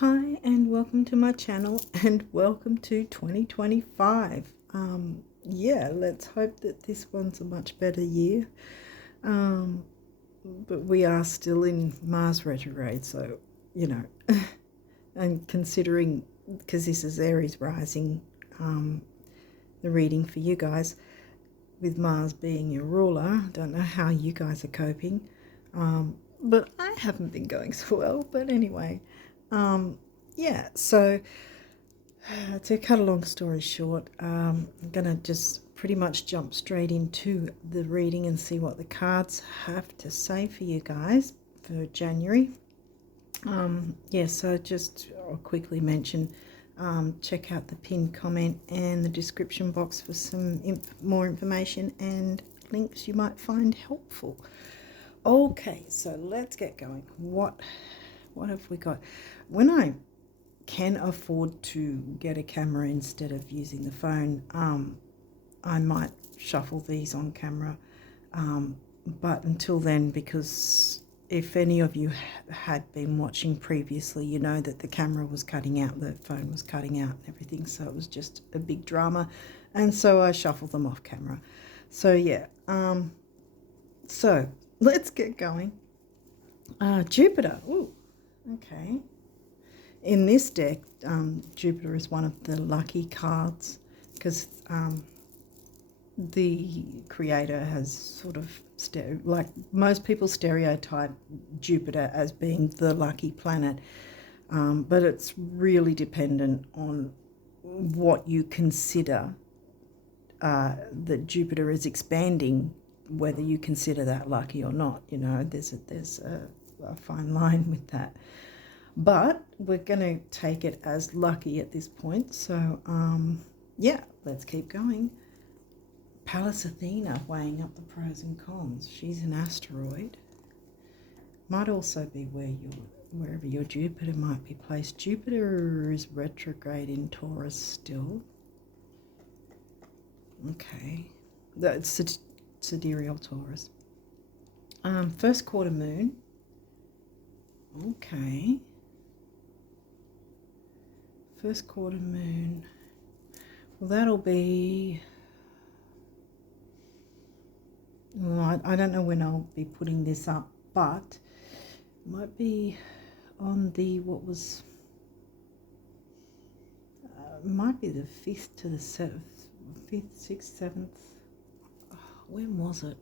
Hi and welcome to my channel and welcome to 2025. Yeah, let's hope that this one's a much better year. But we are still in Mars retrograde, so and considering, because this is Aries rising, the reading for you guys with Mars being your ruler, I don't know how you guys are coping, but I haven't been going so well. But anyway, yeah, so to cut a long story short, I'm going to just pretty much jump straight into the reading and see what the cards have to say for you guys for January. Yeah, so just I'll quickly mention, check out the pinned comment and the description box for some more information and links you might find helpful. Okay, so let's get going. What have we got? When I can afford to get a camera instead of using the phone, I might shuffle these on camera, but until then, because if any of you had been watching previously, you know that the camera was cutting out, the phone was cutting out and everything, so it was just a big drama, and so I shuffled them off camera. So yeah, so let's get going. Jupiter. Ooh, okay. In this deck, Jupiter is one of the lucky cards because the creator has sort of, like most people stereotype Jupiter as being the lucky planet, but it's really dependent on what you consider that Jupiter is expanding, whether you consider that lucky or not. You know, there's a fine line with that. But we're going to take it as lucky at this point. So, yeah, let's keep going. Pallas Athena, weighing up the pros and cons. She's an asteroid. Might also be wherever your Jupiter might be placed. Jupiter is retrograde in Taurus still. Okay. That's sidereal Taurus. First quarter moon. Okay. First quarter moon. Well, that'll be... Well, I don't know when I'll be putting this up, but it might be on the, what was... might be the 5th to the 7th. 5th, 6th, 7th. When was it?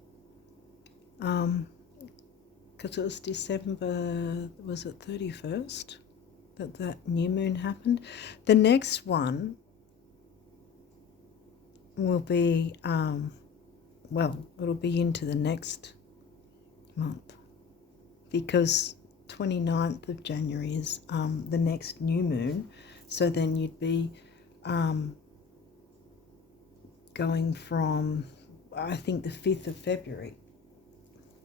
Because it was December, was it 31st? that new moon happened. The next one will be, well, it'll be into the next month, because 29th of January is the next new moon. So then you'd be going from, I think, the 5th of February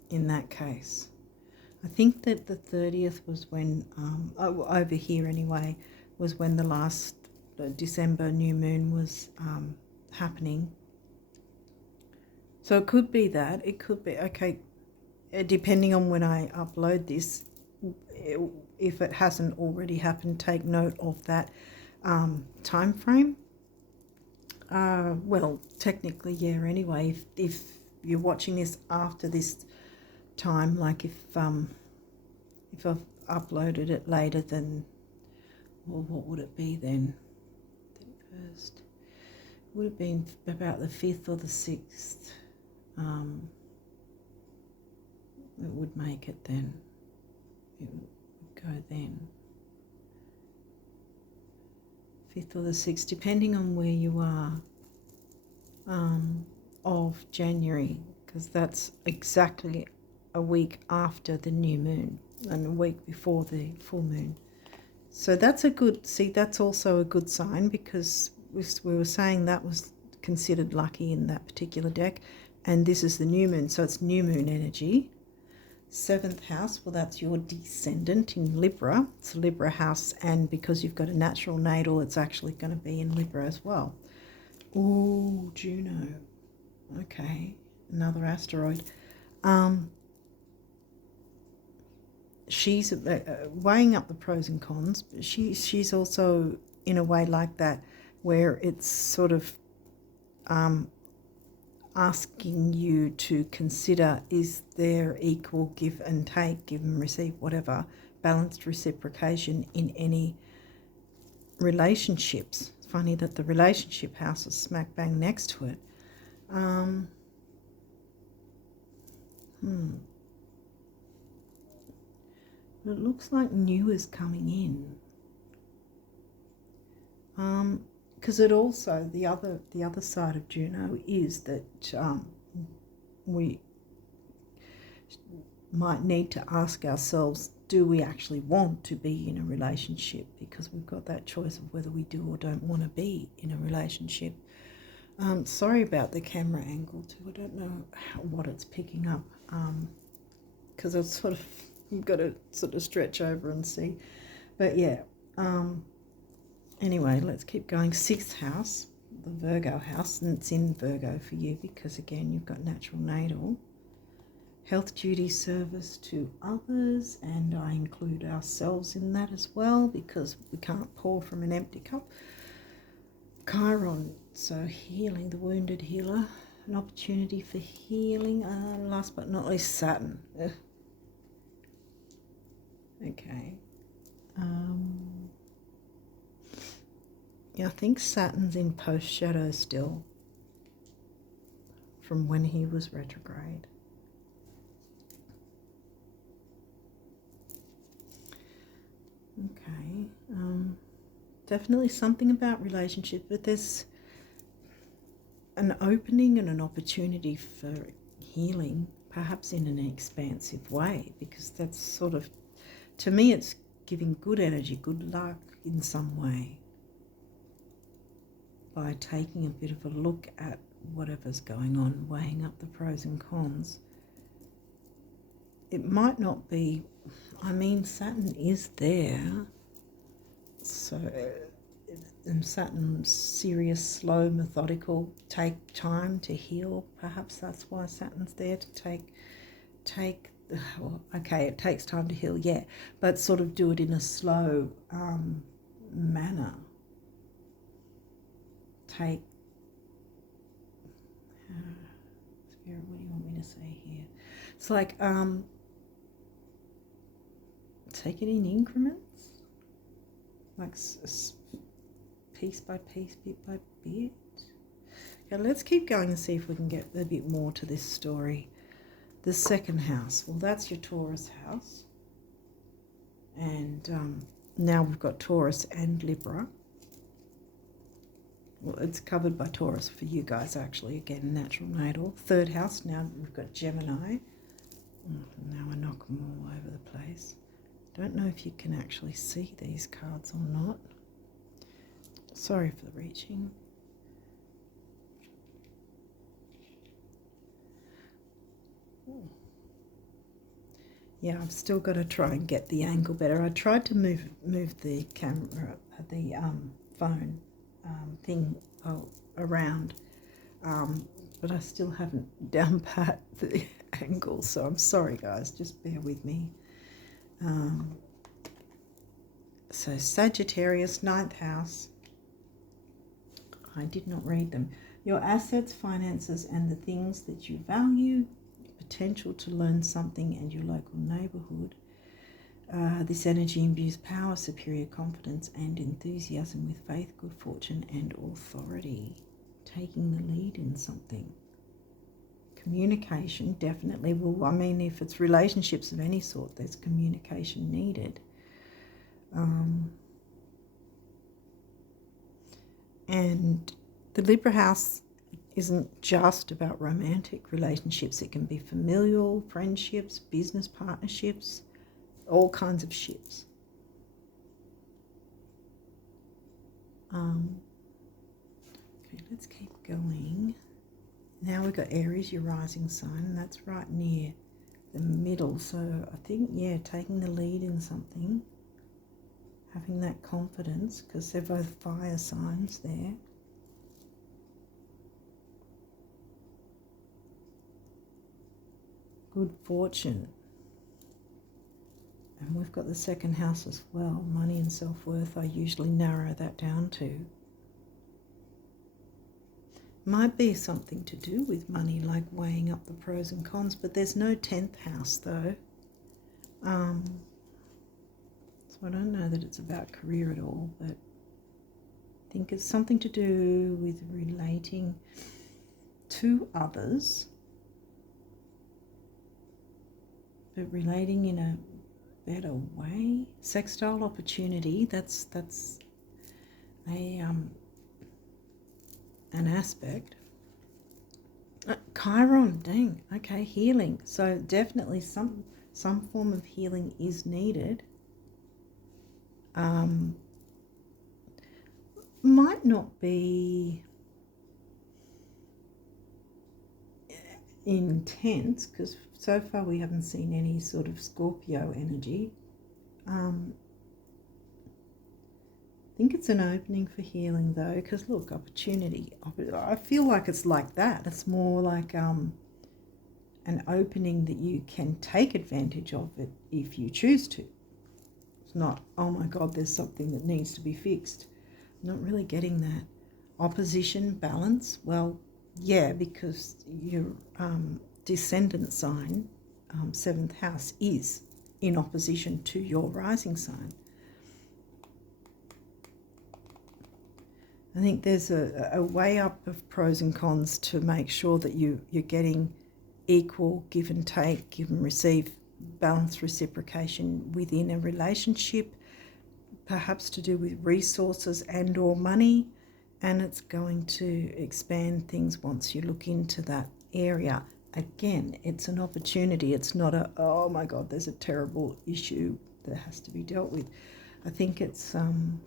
in that case. I think that the 30th was when, over here anyway, was when the last December new moon was happening. So it could be that. It could be, okay, depending on when I upload this, if it hasn't already happened, take note of that time frame. Well, technically, yeah, anyway, if you're watching this after this time, like if I've uploaded it later, then, well, what would it be then? 31st would have been about the 5th or the 6th. It would make it then. It would go then. 5th or the 6th, depending on where you are, of January, because that's exactly a week after the new moon and a week before the full moon. So that's a good, see, that's also a good sign, because we were saying that was considered lucky in that particular deck, and this is the new moon, so it's new moon energy. 7th house, well, that's your descendant in Libra. It's a Libra house, and because you've got a natural natal, it's actually going to be in Libra as well. Ooh, Juno. Okay, another asteroid. she's weighing up the pros and cons, but she's also in a way like that, where it's sort of asking you to consider, is there equal give and take, give and receive, whatever, balanced reciprocation in any relationships. It's funny that the relationship house is smack bang next to it. It looks like new is coming in. Because it also, the other side of Juno is that we might need to ask ourselves, do we actually want to be in a relationship? Because we've got that choice of whether we do or don't want to be in a relationship. Sorry about the camera angle too. I don't know what it's picking up, because I've sort of got to sort of stretch over and see. But yeah, anyway, let's keep going. 6th house, the Virgo house, and it's in Virgo for you because, again, you've got natural natal. Health, duty, service to others, and I include ourselves in that as well because we can't pour from an empty cup. Chiron, so healing, the wounded healer, an opportunity for healing. Last but not least, Saturn. Ugh. Okay. Yeah, I think Saturn's in post shadow still from when he was retrograde. Okay. Definitely something about relationship, but there's an opening and an opportunity for healing, perhaps in an expansive way, because that's sort of, to me, it's giving good energy, good luck in some way by taking a bit of a look at whatever's going on, weighing up the pros and cons. It might not be, I mean, Saturn is there, so, and Saturn's serious, slow, methodical, take time to heal. Perhaps that's why Saturn's there, to take, well, okay, it takes time to heal, yeah, but sort of do it in a slow manner. Take, Spirit, what do you want me to say here? It's like, take it in increments, like piece by piece, bit by bit. Okay, let's keep going and see if we can get a bit more to this story. The 2nd house, well, that's your Taurus house. And now we've got Taurus and Libra. Well, it's covered by Taurus for you guys, actually. Again, natural natal. 3rd house, now we've got Gemini. Now I knock them all over the place. Don't know if you can actually see these cards or not. Sorry for the reaching. Yeah, I've still got to try and get the angle better. I tried to move the camera, the phone thing around, but I still haven't down pat the angle, so I'm sorry guys, just bear with me. So Sagittarius, 9th house. I did not read them. Your assets, finances, and the things that you value, potential to learn something, and your local neighbourhood. This energy imbues power, superior confidence, and enthusiasm with faith, good fortune, and authority. Taking the lead in something. Communication, definitely. Well, I mean, if it's relationships of any sort, there's communication needed. And the Libra house isn't just about romantic relationships. It can be familial, friendships, business partnerships, all kinds of ships. Okay, let's keep going. Now we've got Aries, your rising sign, and that's right near the middle. So I think, yeah, taking the lead in something, having that confidence, because they're both fire signs there. Good fortune. And we've got the second house as well, money and self-worth. I usually narrow that down to. Might be something to do with money, like weighing up the pros and cons, but there's no 10th house though. So I don't know that it's about career at all, but I think it's something to do with relating to others, but relating in a better way. Sextile opportunity, that's a an aspect. Chiron, dang, okay, healing. So definitely some form of healing is needed. Might not be intense, because so far we haven't seen any sort of Scorpio energy. I think it's an opening for healing though, because look, opportunity. I feel like it's like that. It's more like an opening that you can take advantage of it if you choose to. It's not, oh my God, there's something that needs to be fixed. I'm not really getting that. Opposition, balance. Well, yeah, because your descendant sign, 7th house, is in opposition to your rising sign. I think there's a way up of pros and cons to make sure that you're getting equal give and take, give and receive, balanced reciprocation within a relationship, perhaps to do with resources and or money, and it's going to expand things once you look into that area. Again, it's an opportunity. It's not a, oh my God, there's a terrible issue that has to be dealt with. I think it's an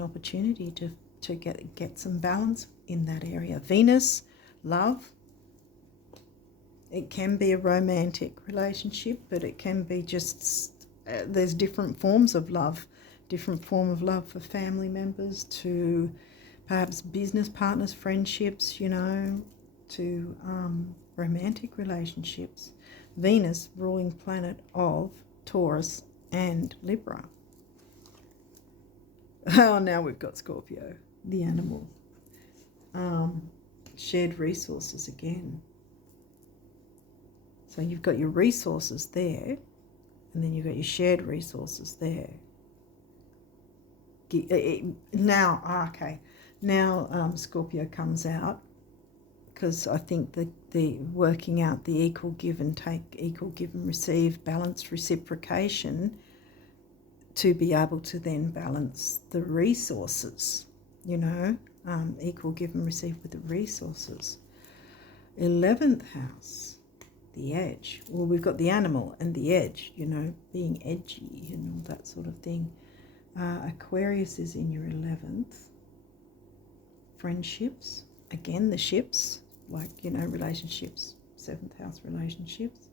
opportunity to get some balance in that area. Venus, love. It can be a romantic relationship, but it can be just, there's different forms of love, different form of love for family members, to perhaps business partners, friendships, to romantic relationships. Venus, ruling planet of Taurus and Libra. Oh, now we've got Scorpio, the animal. Shared resources again. So you've got your resources there, and then you've got your shared resources there. Now Scorpio comes out, because I think the working out the equal give and take, equal give and receive, balanced reciprocation, to be able to then balance the resources, equal give and receive with the resources. 11th house, the edge. Well, we've got the animal and the edge, being edgy and all that sort of thing. Aquarius is in your 11th. Friendships, again, the ships, like, relationships, 7th house relationships.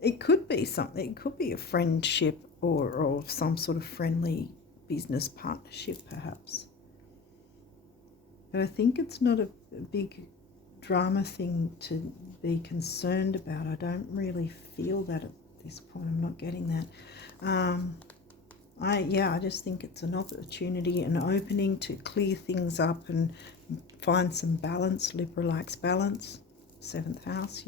It could be something, it could be a friendship or some sort of friendly business partnership, perhaps. But I think it's not a big drama thing to be concerned about. I don't really feel that at this point. I'm not getting that. I just think it's an opportunity, an opening to clear things up and find some balance. Libra likes balance. 7th house,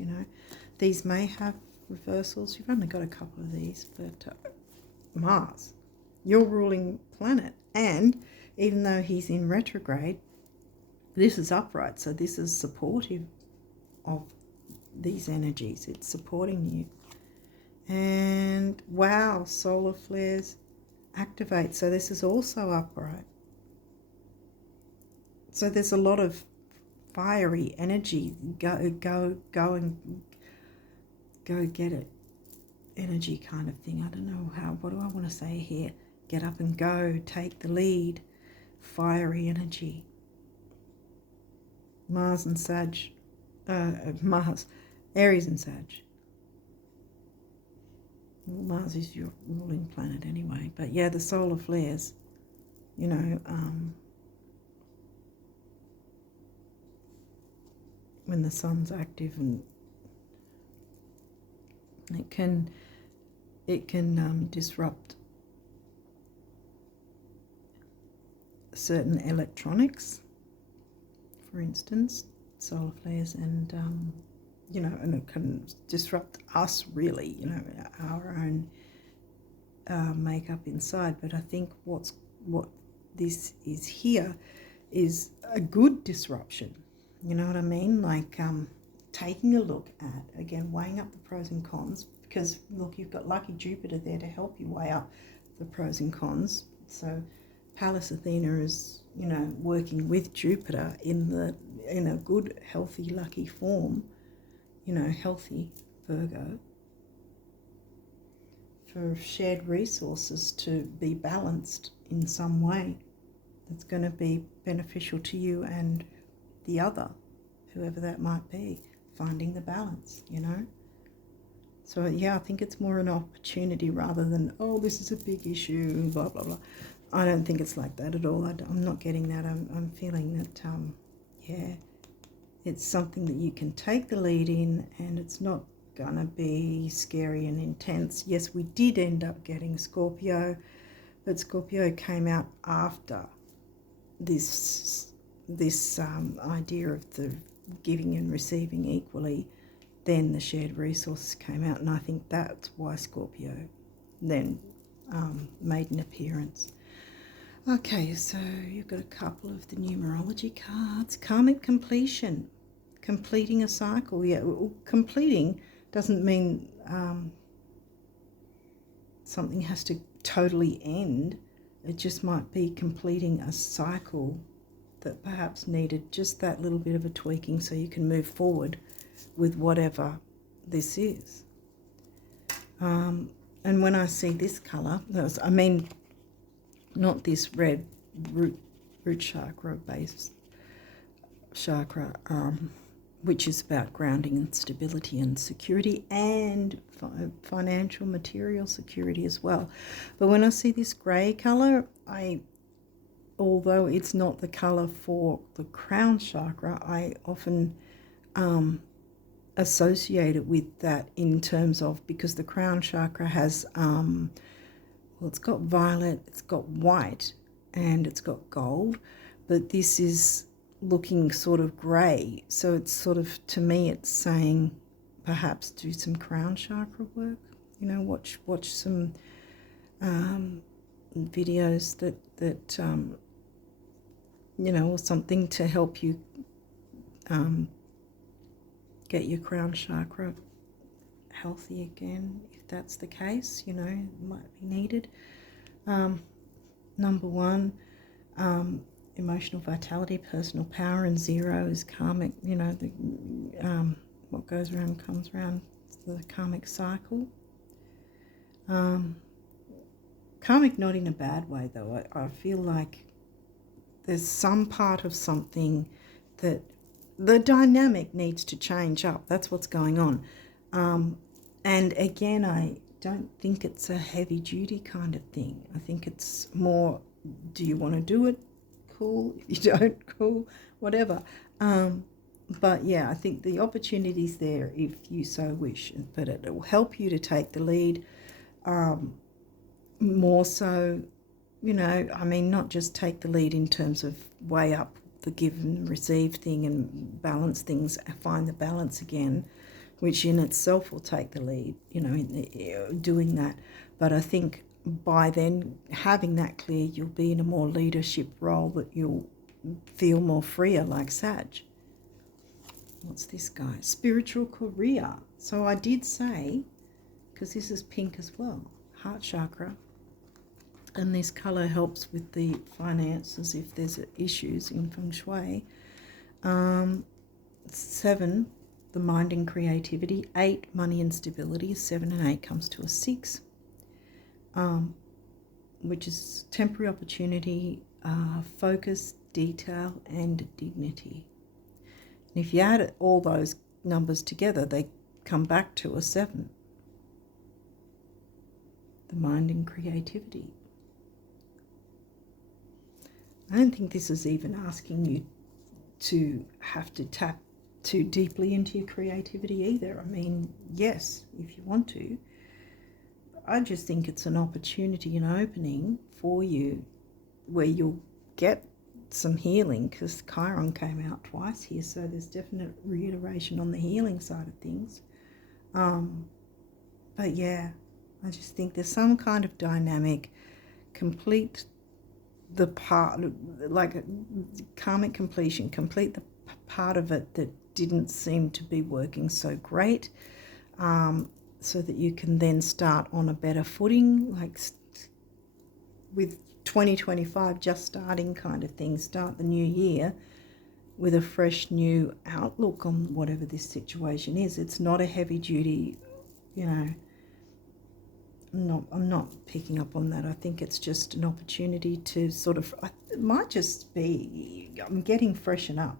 These may have reversals. You've only got a couple of these, but Mars, your ruling planet, and even though he's in retrograde, this is upright, so this is supportive of these energies. It's supporting you. And wow, solar flares activate, so this is also upright. So there's a lot of fiery energy, go and go get it energy kind of thing. I don't know what do I want to say here? Get up and go, take the lead, fiery energy. Mars and Sag, Aries and Sag. Well, Mars is your ruling planet anyway, but yeah, the solar flares, when the sun's active, and It can disrupt certain electronics, for instance, solar flares, and and it can disrupt us, really, our own makeup inside. But I think what this is here is a good disruption. You know what I mean? Like taking a look at, again, weighing up the pros and cons, because look, you've got lucky Jupiter there to help you weigh up the pros and cons. So Pallas Athena is, working with Jupiter in a good, healthy, lucky form, healthy Virgo, for shared resources to be balanced in some way that's going to be beneficial to you and the other, whoever that might be, finding the balance, So yeah, I think it's more an opportunity rather than, oh, this is a big issue, blah, blah, blah. I don't think it's like that at all. I'm not getting that. I'm feeling that, it's something that you can take the lead in, and it's not going to be scary and intense. Yes, we did end up getting Scorpio, but Scorpio came out after this idea of the giving and receiving equally. Then the shared resources came out, and I think that's why Scorpio then made an appearance. Okay, so you've got a couple of the numerology cards. Karmic completion, completing a cycle. Yeah, well, completing doesn't mean something has to totally end. It just might be completing a cycle that perhaps needed just that little bit of a tweaking so you can move forward with whatever this is. And when I see this colour, not this red root chakra, base chakra, which is about grounding and stability and security and financial material security as well. But when I see this grey colour, although it's not the colour for the crown chakra, I often associate it with that in terms of, because the crown chakra has, it's got violet, it's got white, and it's got gold, but this is looking sort of grey. So it's sort of, to me, it's saying perhaps do some crown chakra work. Watch some videos that or something to help you get your crown chakra healthy again, if that's the case. It might be needed. Number one, emotional vitality, personal power, and 0 is karmic. What goes around comes around. It's the karmic cycle. Karmic not in a bad way, though. I feel like there's some part of something that the dynamic needs to change up. That's what's going on. And again, I don't think it's a heavy duty kind of thing. I think it's more, do you want to do it? Cool. If you don't, cool. Whatever. But yeah, I think the opportunity's there if you so wish, but it will help you to take the lead. More so, not just take the lead in terms of weigh up the give and receive thing and balance things, find the balance again, which in itself will take the lead, in doing that. But I think by then having that clear, you'll be in a more leadership role, that you'll feel more freer, like Sag. What's this guy? Spiritual career. So I did say, because this is pink as well, heart chakra. And this colour helps with the finances if there's issues in feng shui. 7, the mind and creativity. 8, money and stability. 7 and 8 comes to a 6, which is temporary opportunity, focus, detail, and dignity. And if you add all those numbers together, they come back to a 7. The mind and creativity. I don't think this is even asking you to have to tap too deeply into your creativity either. I mean, yes, if you want to. I just think it's an opportunity, an opening for you where you'll get some healing, because Chiron came out twice here, so there's definite reiteration on the healing side of things. But yeah, I just think there's some kind of dynamic, complete the part, like karmic completion, complete the part of it that didn't seem to be working so great, so that you can then start on a better footing, like with 2025 just starting kind of thing, start the new year with a fresh new outlook on whatever this situation is. It's not a heavy duty, you know, I'm not picking up on that. I think it's just an opportunity to sort of, it might just be, I'm getting freshen up.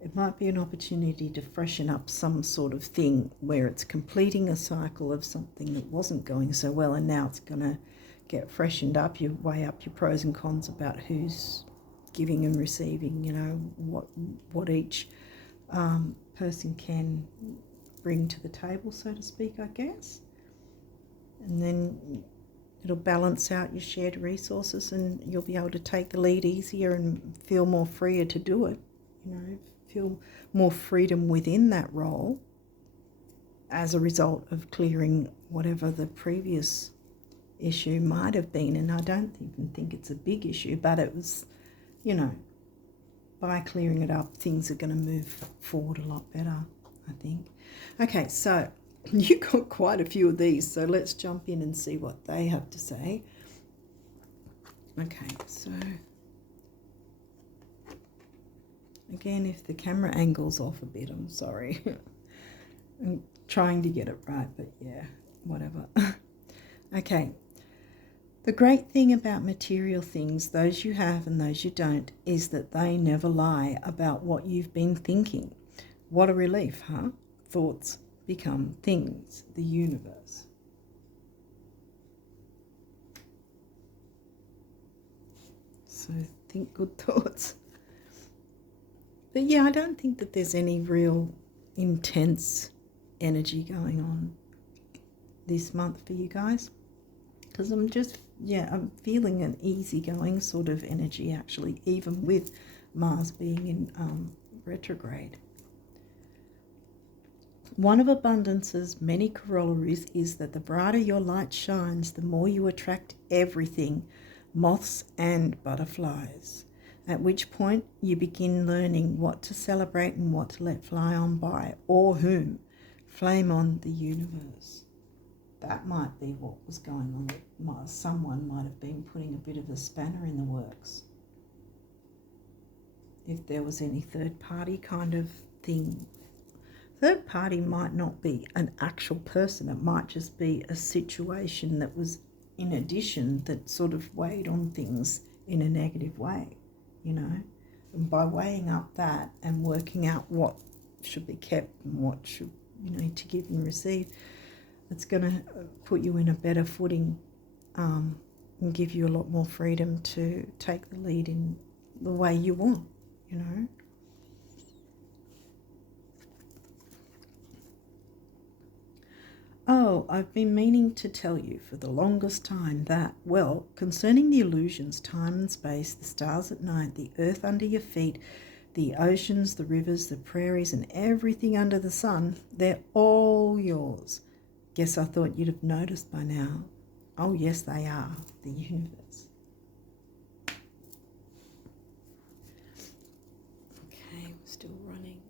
It might be an opportunity to freshen up some sort of thing where it's completing a cycle of something that wasn't going so well, and now it's going to get freshened up. You weigh up your pros and cons about who's giving and receiving, you know, what each person can bring to the table, so to speak, I guess. And then it'll balance out your shared resources, and you'll be able to take the lead easier and feel more freer to do it, you know, feel more freedom within that role as a result of clearing whatever the previous issue might have been. And I don't even think it's a big issue, but it was, you know, by clearing it up, things are going to move forward a lot better, I think. Okay, so you got quite a few of these, so let's jump in and see what they have to say. Okay, so again, if the camera angle's off a bit, I'm sorry. I'm trying to get it right, but yeah, whatever. Okay, the great thing about material things, those you have and those you don't, is that they never lie about what you've been thinking. What a relief, huh? Thoughts become things, the universe. So think good thoughts. But yeah, I don't think that there's any real intense energy going on this month for you guys, because I'm just, yeah, I'm feeling an easygoing sort of energy actually, even with Mars being in retrograde. One of abundance's many corollaries is that the brighter your light shines, the more you attract everything, moths and butterflies, at which point you begin learning what to celebrate and what to let fly on by, or whom. Flame on the universe. That might be what was going on. Someone might have been putting a bit of a spanner in the works. If there was any third party kind of thing. Third party might not be an actual person. It might just be a situation that was in addition that sort of weighed on things in a negative way, you know. And by weighing up that and working out what should be kept and what should, you know, to give and receive, it's going to put you in a better footing and give you a lot more freedom to take the lead in the way you want, you know. Oh, I've been meaning to tell you for the longest time that, well, concerning the illusions, time and space, the stars at night, the earth under your feet, the oceans, the rivers, the prairies, and everything under the sun, they're all yours. Guess I thought you'd have noticed by now. Oh, yes, they are, the universe. Okay, we're still running.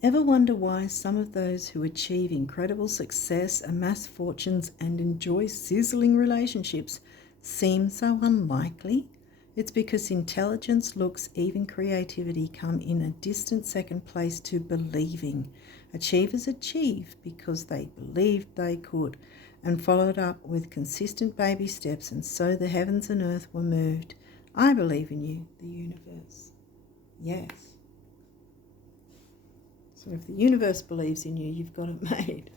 Ever wonder why some of those who achieve incredible success, amass fortunes, and enjoy sizzling relationships seem so unlikely? It's because intelligence, looks, even creativity come in a distant second place to believing. Achievers achieve because they believed they could and followed up with consistent baby steps, and so the heavens and earth were moved. I believe in you, the universe. Yes. So if the universe believes in you, you've got it made.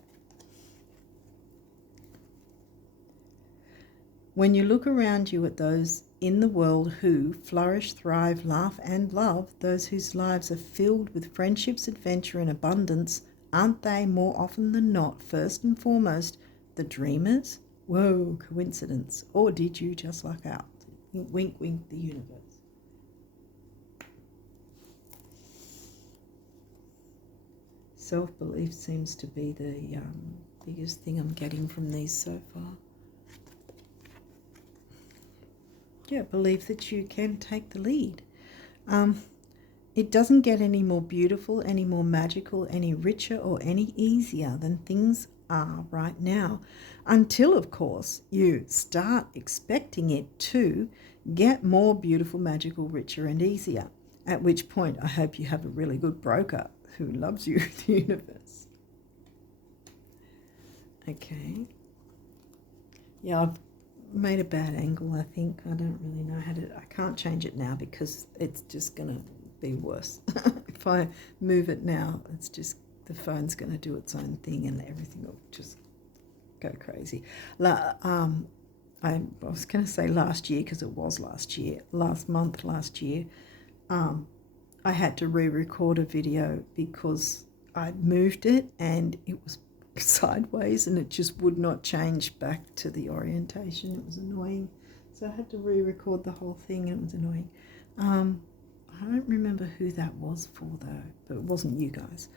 When you look around you at those in the world who flourish, thrive, laugh, and love, those whose lives are filled with friendships, adventure, and abundance, aren't they more often than not, first and foremost, the dreamers? Whoa, coincidence. Or did you just luck out? Wink, wink, the universe. Self-belief seems to be the biggest thing I'm getting from these so far. Yeah, believe that you can take the lead. It doesn't get any more beautiful, any more magical, any richer, or any easier than things are right now. Until, of course, you start expecting it to get more beautiful, magical, richer, and easier. At which point, I hope you have a really good broker who loves you, the universe. Okay. Yeah, I've made a bad angle, I think. I don't really know how to... I can't change it now because it's just going to be worse. If I move it now, it's just... the phone's going to do its own thing and everything will just go crazy. I was going to say last year because it was last year. Last year, I had to re-record a video because I'd moved it and it was sideways and it just would not change back to the orientation. It was annoying. So I had to re-record the whole thing and it was annoying. I don't remember who that was for though, but it wasn't you guys.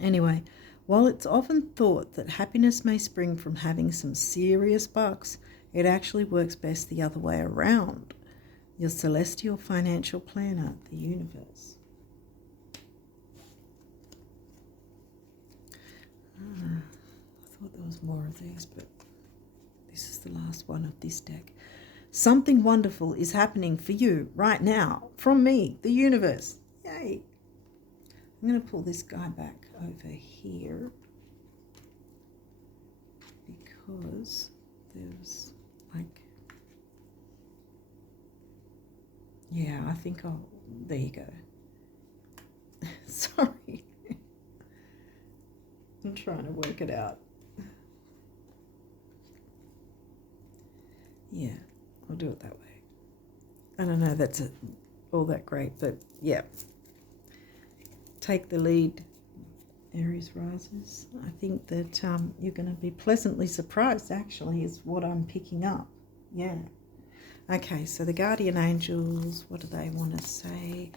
Anyway, while it's often thought that happiness may spring from having some serious bucks, it actually works best the other way around. Your celestial financial planner, the universe. I thought there was more of these, but this is the last one of this deck. Something wonderful is happening for you right now from me, the universe. Yay. I'm going to pull this guy back over here because there's like... yeah, I think I'll... there you go. Sorry. I'm trying to work it out. Yeah, I'll do it that way. I don't know that's all that great, but yeah. Take the lead, Aries risers. I think that you're going to be pleasantly surprised, actually, is what I'm picking up. Yeah. Okay, so the guardian angels, what do they want to say?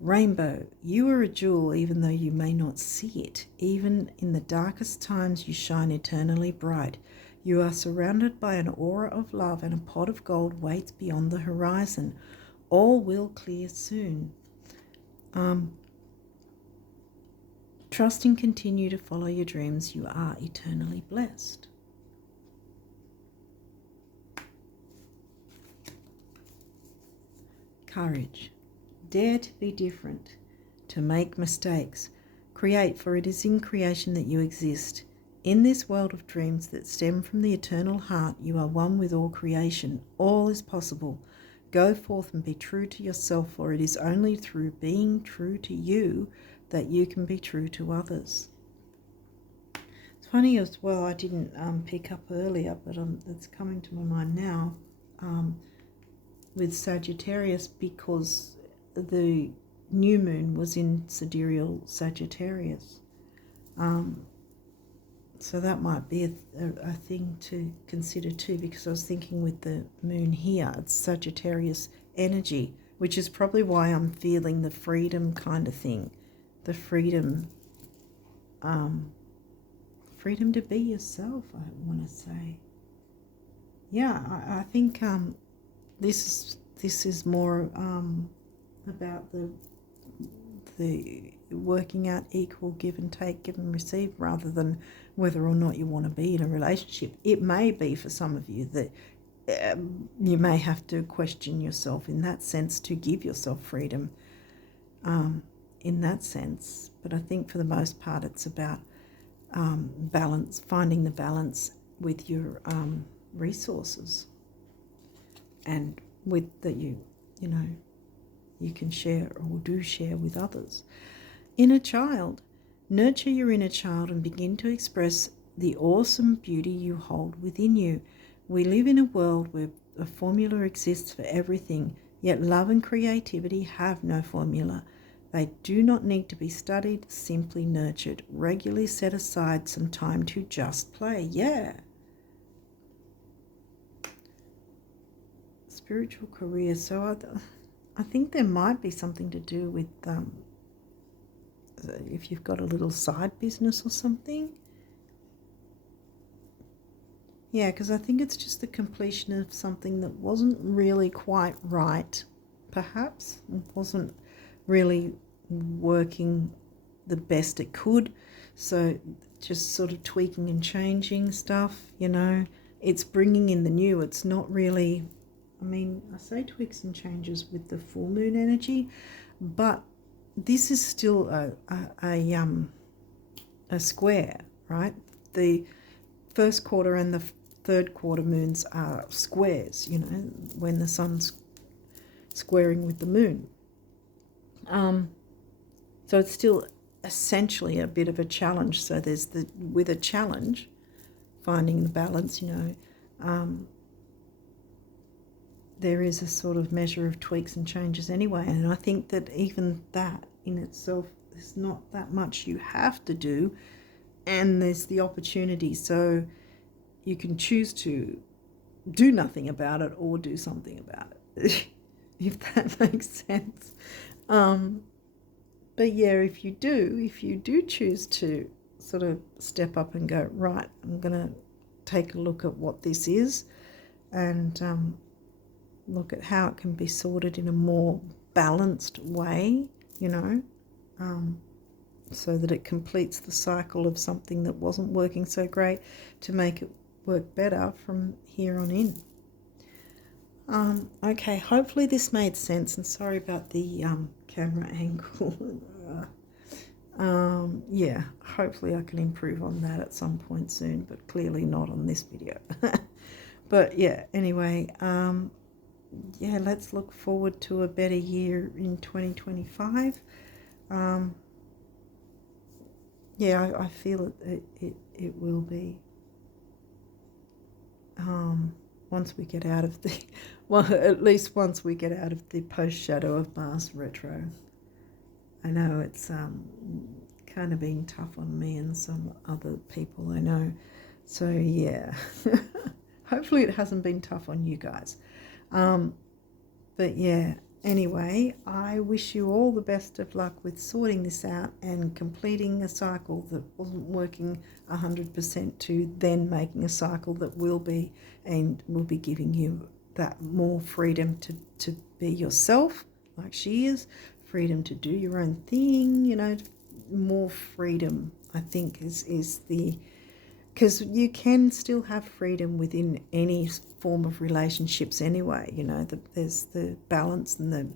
Rainbow, you are a jewel even though you may not see it. Even in the darkest times you shine eternally bright. You are surrounded by an aura of love and a pot of gold waits beyond the horizon. All will clear soon. Trust and continue to follow your dreams. You are eternally blessed. Courage. Dare to be different, to make mistakes. Create, for it is in creation that you exist. In this world of dreams that stem from the eternal heart, you are one with all creation. All is possible. Go forth and be true to yourself, for it is only through being true to you that you can be true to others. It's funny as well, I didn't pick up earlier, but it's coming to my mind now, with Sagittarius, because the new moon was in sidereal Sagittarius. So that might be a thing to consider too, because I was thinking with the moon here, it's Sagittarius energy, which is probably why I'm feeling the freedom kind of thing. The freedom, freedom to be yourself, I want to say. Yeah, I think this is more about the working out equal give and take, give and receive, rather than whether or not you want to be in a relationship. It may be for some of you that you may have to question yourself in that sense to give yourself freedom in that sense. But I think for the most part it's about balance, finding the balance with your resources, and with that you can share or do share with others. Inner child. Nurture your inner child and begin to express the awesome beauty you hold within you. We live in a world where a formula exists for everything, yet love and creativity have no formula. They do not need to be studied, simply nurtured. Regularly set aside some time to just play. Yeah. Spiritual career. So I think there might be something to do with if you've got a little side business or something. Yeah, because I think it's just the completion of something that wasn't really quite right, perhaps. It wasn't really working the best it could. So just sort of tweaking and changing stuff, you know. It's bringing in the new. It's not really, I mean, I say tweaks and changes with the full moon energy, but this is still a square, right? The first quarter and the third quarter moons are squares, you know, when the sun's squaring with the moon. So it's still essentially a bit of a challenge. So there's with a challenge, finding the balance, you know, there is a sort of measure of tweaks and changes anyway. And I think that even that in itself, there's not that much you have to do, and there's the opportunity. So you can choose to do nothing about it or do something about it, if that makes sense. But yeah, if you do choose to sort of step up and go, right, I'm going to take a look at what this is and look at how it can be sorted in a more balanced way, you know, so that it completes the cycle of something that wasn't working so great to make it work better from here on in. Okay, hopefully this made sense, and sorry about the camera angle. Yeah, hopefully I can improve on that at some point soon, but clearly not on this video. But yeah, anyway, yeah, let's look forward to a better year in 2025. Yeah, I feel it will be. Once we get out of the, well, at least once we get out of the post-shadow of Mars retro. I know it's kind of been tough on me and some other people I know. So yeah, hopefully it hasn't been tough on you guys. But yeah, anyway, I wish you all the best of luck with sorting this out and completing a cycle that wasn't working 100% to then making a cycle that will be, and will be giving you that more freedom to be yourself, like she is, freedom to do your own thing, you know, more freedom, I think, is the, because you can still have freedom within any form of relationships anyway, you know, there's the balance and the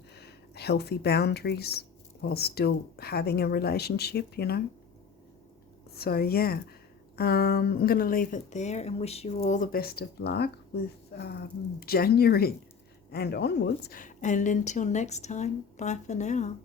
healthy boundaries while still having a relationship, you know. So yeah, I'm going to leave it there and wish you all the best of luck with January and onwards. And until next time, bye for now.